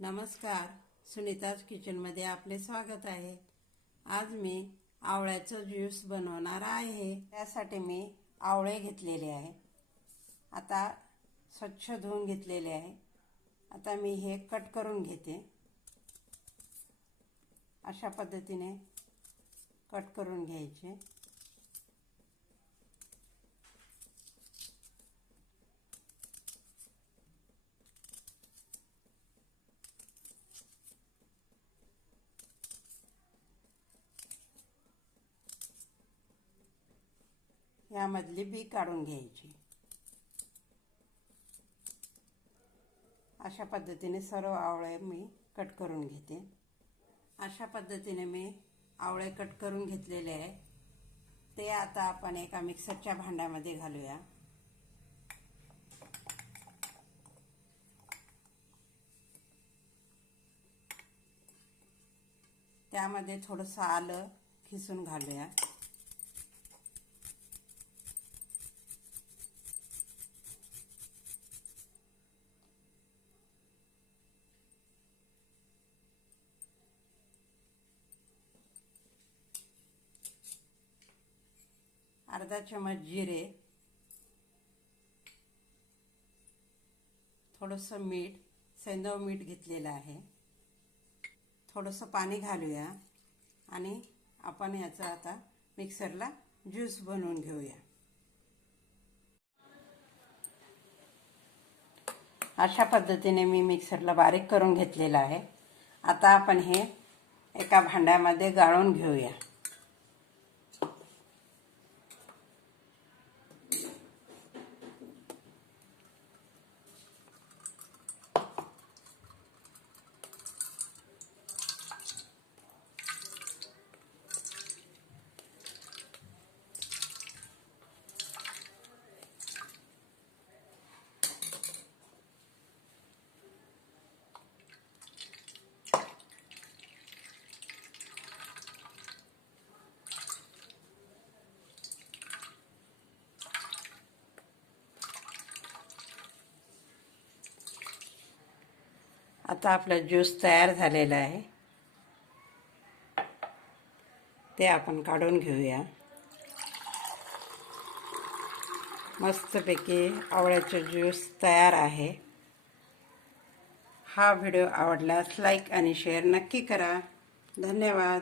नमस्कार. सुनीताज किचनमध्ये आपले स्वागत आहे. आज मी आवळ्याचं ज्यूस बनवणार आहे. त्यासाठी मी आवळे घेतलेले आहे. आता स्वच्छ धुवून घेतलेले आहे. आता मी हे कट करून घेते. अशा पद्धतीने कट करून घ्यायचे. यामधली बी काढून घ्यायची. अशा पद्धतीने सर्व आवळे मी कट करून घेते. अशा पद्धतीने मी आवळे कट करून घेतलेले आहे ते आता आपण एका मिक्सरच्या भांड्यामध्ये घालूया. त्यामध्ये थोडंसं आलं खिसून घालूया. अर्धा चमच जिरे थोडंसं मीठ सेंदव मीठ घेतलेलं आहे. थोडंसं पाणी घालूया आणि आपण याचा आता मिक्सरला ज्यूस बनवून घेऊया. अशा पद्धतीने मी मिक्सरला बारीक करून घेतलेलं आहे. आता आपण हे एका भांड्यामध्ये गाळून घेऊया. आता आपला ज्यूस तयार झालेला आहे. ते आपण काढून घेऊया. मस्तपैकी आवळ्याचं ज्यूस तयार आहे. हा व्हिडिओ आवडल्यास लाईक आणि शेअर नक्की करा. धन्यवाद.